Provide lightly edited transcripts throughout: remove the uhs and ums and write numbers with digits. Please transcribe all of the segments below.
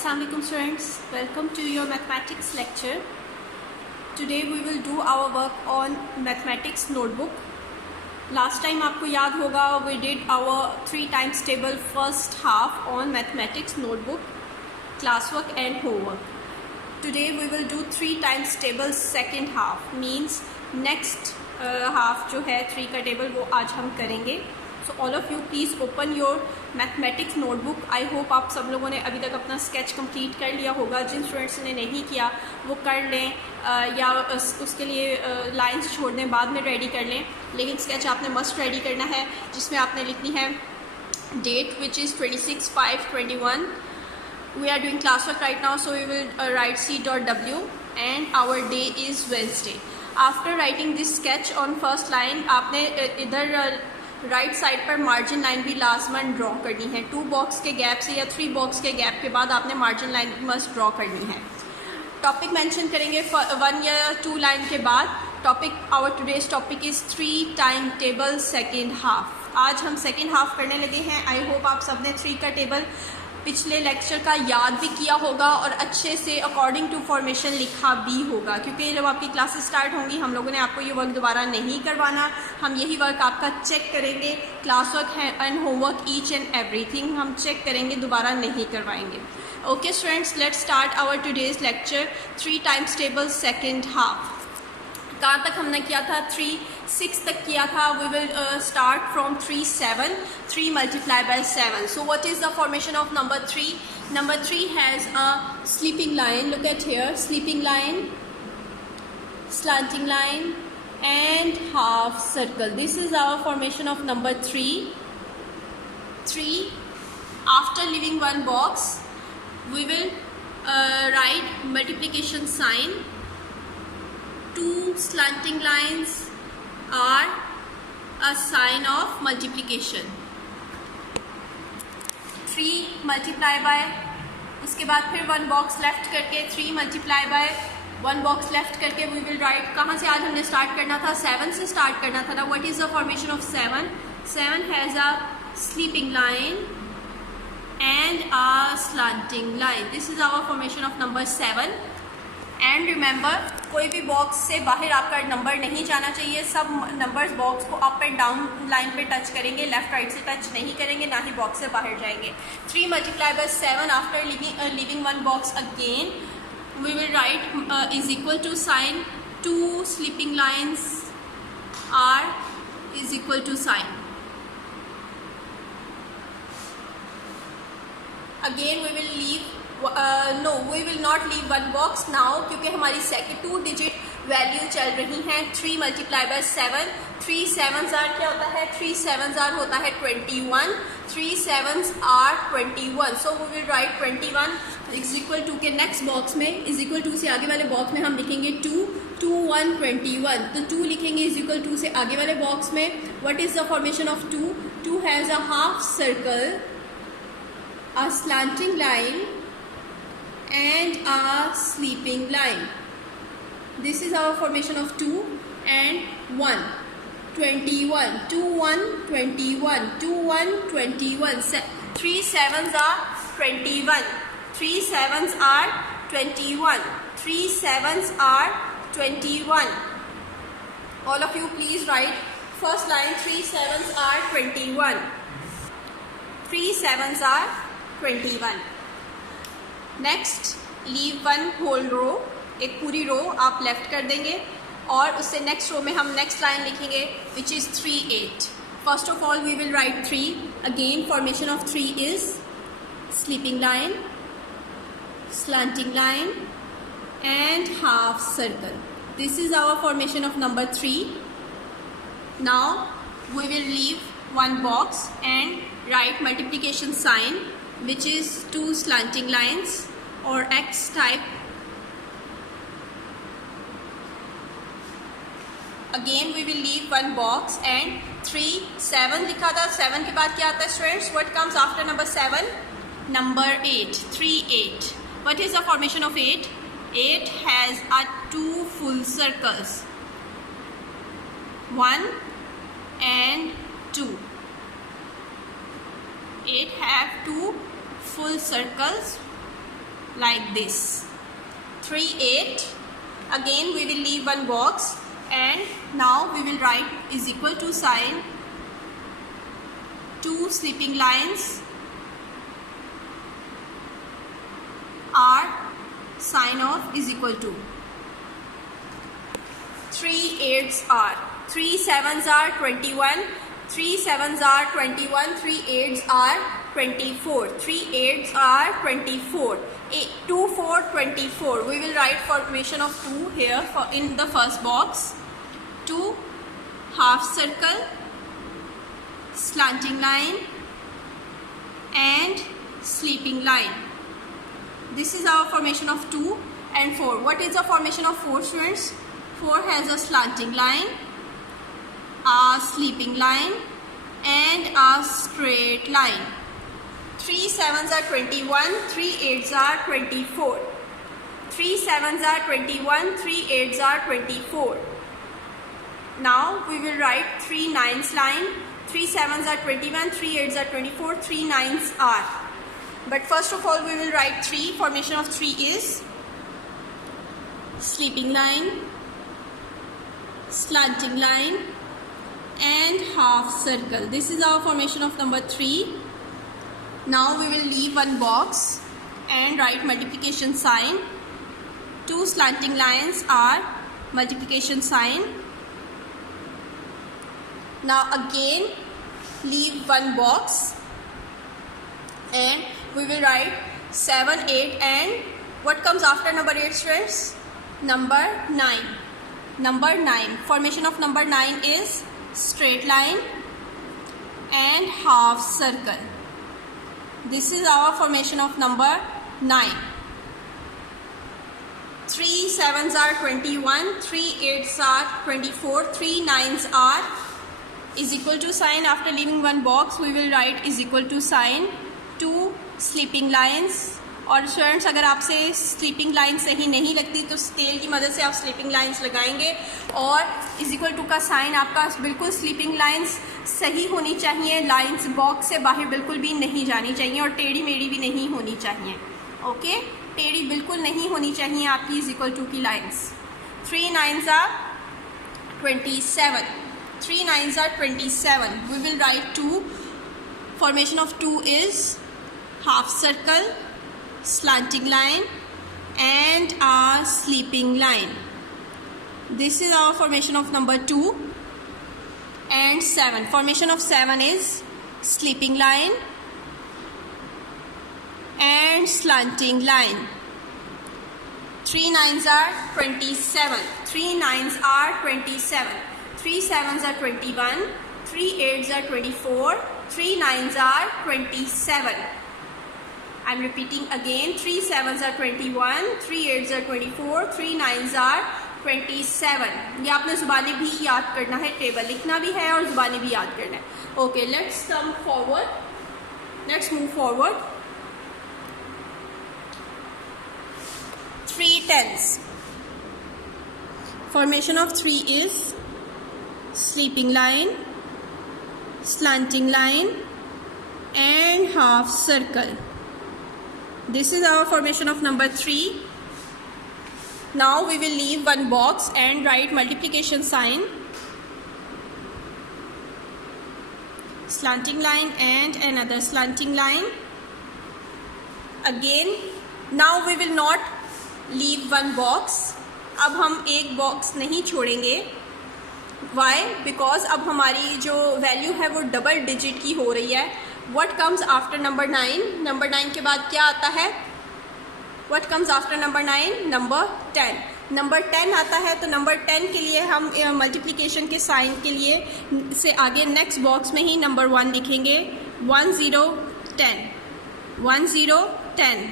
Assalamualaikum students, welcome to your mathematics lecture. Today we will do our work on mathematics notebook. Last time आपको याद होगा we did our 3 times table first half on mathematics notebook, classwork and homework. Today we will do 3 times table second half, means next half जो है 3 का table वो आज हम करेंगे. So all of you please open your mathematics notebook. I hope आप सब लोगों ने अभी तक अपना sketch complete कर लिया होगा. जिन स्टूडेंट्स ने नहीं किया वो कर लें या उसके लिए लाइंस छोड़ दें, बाद में रेडी कर लें. लेकिन sketch आपने मस्ट रेडी करना है, जिसमें आपने लिखनी है date which is 26/5/21. We are doing classwork right now, so we will write C.W and our day is Wednesday. After writing this sketch on first line, आपने इधर राइट साइड पर मार्जिन लाइन भी लाजमन ड्रॉ करनी है. 2 box के gap से या 3 box के गैप के बाद आपने मार्जिन लाइन मस्ट ड्रॉ करनी है. टॉपिक मेंशन करेंगे 1 या 2 लाइन के बाद. Topic our today's topic is 3 time table second half. आज हम सेकेंड हाफ करने लगे हैं. आई होप आप सब ने 3 का टेबल पिछले लेक्चर का याद भी किया होगा और अच्छे से अकॉर्डिंग टू फॉर्मेशन लिखा भी होगा, क्योंकि जब आपकी क्लासेस स्टार्ट होंगी हम लोगों ने आपको ये वर्क दोबारा नहीं करवाना. हम यही वर्क आपका चेक करेंगे. क्लास वर्क है and homework each and everything हम चेक करेंगे, दोबारा नहीं करवाएंगे. Okay students, let's start our today's lecture. 3 times table second half. कहाँ तक हमने किया था? 3-6 तक किया था. We will start from 3-7. 3 multiplied by 7. So what is the formation of number 3? Number 3 has a sleeping line. Look at here, sleeping line, slanting line and half circle. This is our formation of number 3. 3. After leaving one box, we will write multiplication sign. 2 slanting lines are a sign of multiplication. 3 multiply by, उसके बाद फिर 1 box left करके 3 multiply by 1 box left करके we will write. कहाँ से आज हमने start करना था? 7 से स्टार्ट करना था ना. What is the formation of 7? 7 has a sleeping line and a slanting line. This is our formation of number 7. And remember, कोई भी बॉक्स से बाहर आपका नंबर नहीं जाना चाहिए. सब नंबर्स बॉक्स को अप एंड डाउन लाइन पे टच करेंगे, लेफ्ट राइट से टच नहीं करेंगे, ना ही बॉक्स से बाहर जाएंगे. 3 multiplied by 7 after leaving 1 box again we will write is equal to sign 2 sleeping lines are is equal to sign. Again we will leave no, we will not leave 1 box now, क्योंकि हमारी second 2 digit value चल रही हैं. 3 multiplied by 7. 3 7s are क्या होता है? 3 7s are होता है 21. 3 7s are 21. So we will write 21 is equal to के नेक्स्ट बॉक्स में is equal to से आगे वाले बॉक्स में हम लिखेंगे 2 2 1 21. तो 2 लिखेंगे is equal to से आगे वाले बॉक्स में. What is the formation of 2? 2 has a half circle, a slanting line and a sleeping line. This is our formation of 2 and 1. 21. 2 1 21. 2 1 21. 3 7s are 21. 3 7s are 21. 3 7s are 21. All of you please write first line. 3 7s are 21. 3 7s are 21. Next leave 1 whole row. एक पूरी रो आप left कर देंगे और उससे next row में हम next line लिखेंगे which is 3 8. First of all we will write 3. Again formation of 3 is sleeping line, slanting line and half circle. This is our formation of number 3. Now we will leave 1 box and write multiplication sign which is 2 slanting lines or X type. Again we will leave 1 box and 3 7 लिखा था. 7 के बाद क्या आता है students? What comes after number 7? Number 8. 3 8. What is the formation of 8? 8 has a 2 full circles, 1 and 2. 8 have 2 full circles, like this. 3, 8. Again we will leave one box, and now we will write is equal to sign, 2 sleeping lines are sign of is equal to 3 8s are 3 7s are 21, 3 7s are 21, 3 8s are 24, 3 8s are 24, 2 4 24. We will write formation of 2 here in the first box. 2 half circle, slanting line and sleeping line. This is our formation of 2 and 4. What is the formation of 4, students? 4 has a slanting line, a sleeping line and a straight line. 3 7s are 21, 3 8s are 24. 3 7s are 21, 3 8s are 24. Now we will write 3 9s line. 3 7s are 21, 3 8s are 24, 3 9s are. But first of all we will write 3. Formation of 3 is sleeping line, slanting line and half circle. This is our formation of number 3. Now we will leave one box and write multiplication sign. 2 slanting lines are multiplication sign. Now again leave one box and we will write 7, 8 and what comes after number 8, students? Number 9. Number 9. Formation of number 9 is straight line and half circle. This is our formation of number 9. 3 7s are 21, 3 8s are 24, 3 9s are is equal to sign. After leaving one box we will write is equal to sign, 2 sleeping lines. और students अगर आपसे sleeping line सही नहीं लगती तो scale की मदद से आप स्लीपिंग लाइंस लगाएंगे और इज इक्वल टू का साइन आपका बिल्कुल स्लीपिंग लाइंस सही होनी चाहिए, लाइंस बॉक्स से बाहर बिल्कुल भी नहीं जानी चाहिए और टेढ़ी मेढ़ी भी नहीं होनी चाहिए. ओके, टेढ़ी बिल्कुल नहीं होनी चाहिए आपकी इज इक्वल टू की lines. 3 9s are 27. 3 9s are 27. We will write 2. Formation of 2 is half circle, slanting line and a sleeping line. This is our formation of number 2 and 7. Formation of 7 is sleeping line and slanting line. 3 9s are 27. 3 9s are 27. 3 7s are 21. 3 8s are 24. 3 9s are 27. I am repeating again. 3 7s are 21, 3 8s are 24, 3 9s are 27. ये आपने ज़ुबानी भी याद करना है, table लिखना भी है और ज़ुबानी भी याद करना है. Okay, let's come forward. Let's move forward. 3 10s. Formation of 3 is sleeping line, slanting line and half circle. This is our formation of number 3. Now we will leave one box and write multiplication sign, slanting line and another slanting line. Again, now we will not leave one box. अब हम एक box नहीं छोड़ेंगे. Why? Because अब हमारी जो value है वो डबल डिजिट की हो रही है. What comes after number 9? Number 9 के बाद क्या आता है? What comes after number 9? Number 10. Number 10 आता है तो number 10 के लिए हम मल्टीप्लिकेशन के साइन के लिए से आगे नेक्स्ट बॉक्स में ही number 1 लिखेंगे. 1 0 10. 1 0 10.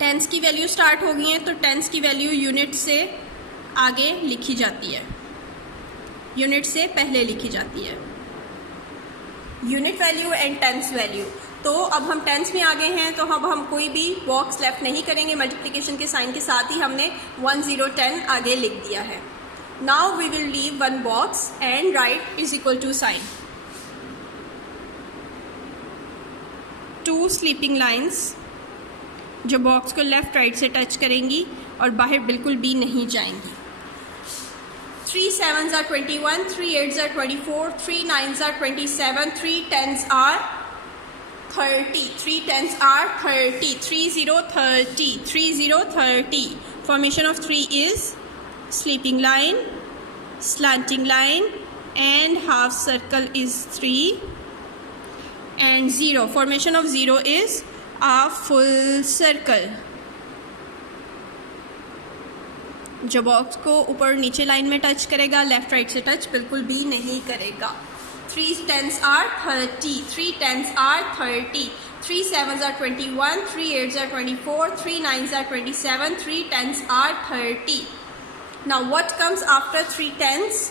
टेंस की वैल्यू स्टार्ट हो गई है तो टेंस की वैल्यू यूनिट से आगे लिखी जाती है, यूनिट से पहले लिखी जाती है. Unit value and tens value. तो अब हम टेंस में आ गए हैं तो अब हम कोई भी बॉक्स लेफ्ट नहीं करेंगे. मल्टीप्लिकेशन के साइन के साथ ही हमने 1 0 10 आगे लिख दिया है. Now we will leave one box and write is equal to sign. 2 sleeping lines जो बॉक्स को लेफ़्ट राइट से टच करेंगी और बाहर बिल्कुल भी नहीं जाएंगी। 3 7s are 21, 3 8s are 24, 3 9s are 27, 3 10s are 30, 3 10s are 30, 3 0 30, 3 0 30. Formation of 3 is sleeping line, slanting line, and half circle is 3, and 0. Formation of 0 is a full circle. जो box को ऊपर नीचे लाइन में टच करेगा, left right से touch बिल्कुल भी नहीं करेगा। 3 10s are 30, 3 10s are 30, 3 7s are 21, 3 8s are 24, 3 9s are 27, 3 10s are 30. Now what comes after 3 10s?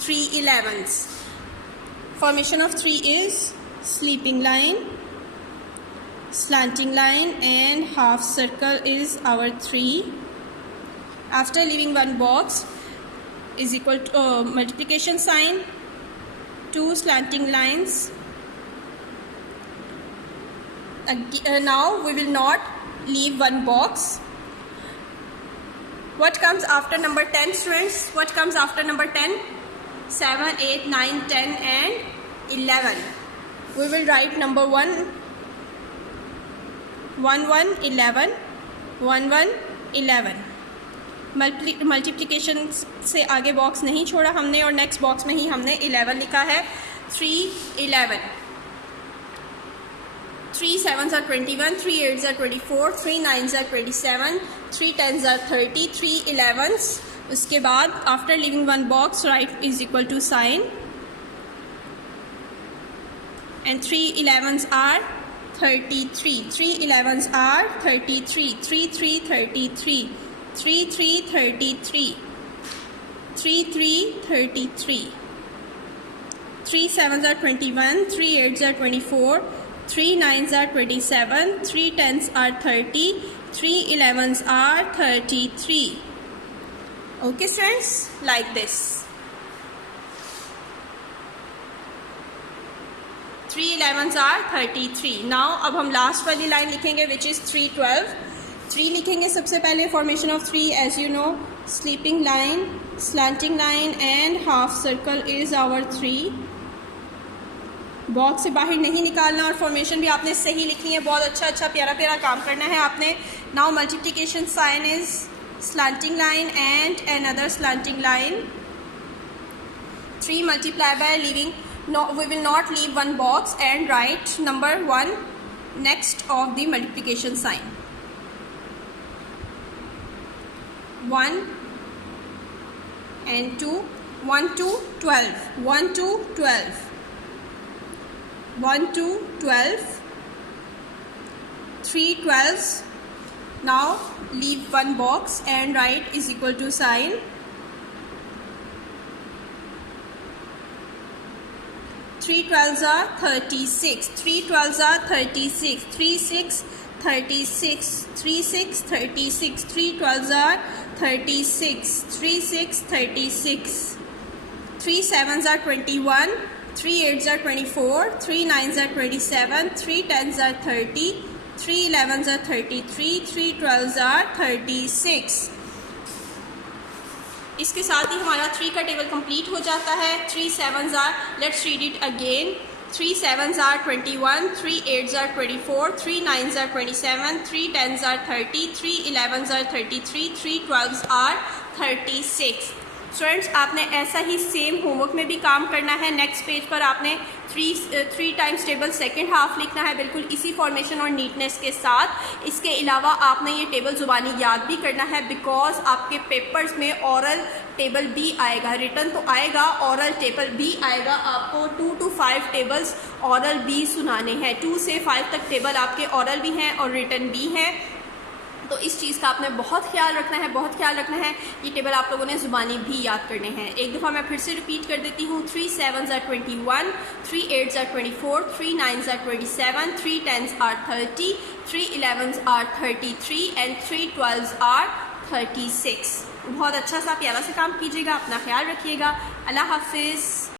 3 11s. Formation of 3 is sleeping line, slanting line, and half circle is our 3. After leaving one box is equal to multiplication sign, 2 slanting lines. Now we will not leave one box. What comes after number 10, students? What comes after number 10? 7 8 9 10 and 11. We will write number 1 1 1 11 1 1 11. Multiplication से आगे box नहीं छोड़ा हमने और next box में ही हमने 11 लिखा है। 3 11, 3 7s are 21, 3 8s are 24, 3 9s are 27, 3 10s are 30, 3 11s. उसके बाद after leaving one box right is equal to sign, and 3 11s are 33, 3 11s are 33, 3 3 33, 3 3 33, 3 3 33, 3 7s are 21, 3 8s are 24, 3 9s are 27, 3 10s are 30, 3 11s are 33. Okay students, like this. 3 11s are 33. Now अब हम last वाली line लिखेंगे which is 3 12. 3 लिखेंगे सबसे पहले। Formation of 3 as you know, sleeping line, slanting line, and half circle is our 3. Box से बाहर नहीं निकालना और फॉर्मेशन भी आपने सही लिखी है। बहुत अच्छा प्यारा प्यारा काम करना है आपने। Now multiplication sign is slanting line and another slanting line. 3 multiplied by leaving, no, we will not leave one box and write number 1 next of the multiplication sign. 1 and 2, 1 2 12, 1 2 12, 1 2 12, 3 12s. Now leave one box and write is equal to sign. 3 12s are 36, 3 12s are 36, 3 6 36, 3 6 36, 3 12s are 36, 3 6 36, 3 7s are 21, 3 8s are 24, 3 9s are 27, 3 10s are 30, 3 11s are 33, 3 12s are 36. इसके साथ ही हमारा 3 का table complete हो जाता है। 3 7s are, let's read it again. 3 7s are 21, 3 8s are 24, 3 9s are 27, 3 10s are 30, 3 11s are 33, 3 12s are 36. Students आपने ऐसा ही same homework में भी काम करना है। नेक्स्ट पेज पर आपने 3 टाइम्स टेबल सेकेंड हाफ लिखना है, बिल्कुल इसी फॉर्मेशन और नीटनेस के साथ। इसके अलावा आपने ये टेबल ज़ुबानी याद भी करना है, बिकॉज आपके पेपर्स में औरल टेबल भी आएगा। रिटन तो आएगा, औरल टेबल भी आएगा। आपको 2 to 5 टेबल्स औरल भी सुनाने हैं। 2 से 5 तक टेबल आपके औरल भी हैं और रिटन भी हैं। तो इस चीज़ का आपने बहुत ख्याल रखना है, बहुत ख्याल रखना है। ये टेबल आप लोगों ने ज़ुबानी भी याद करने हैं। एक दफ़ा मैं फिर से रिपीट कर देती हूँ। 3 7s are 21, 3 8s are 24, 3 9s are 27, 3 10s are 30, 3 11s are 33 and 3 12s are 36. बहुत अच्छा सा प्यारा सा काम कीजिएगा, अपना ख्याल रखिएगा। अल्लाह हाफिज़।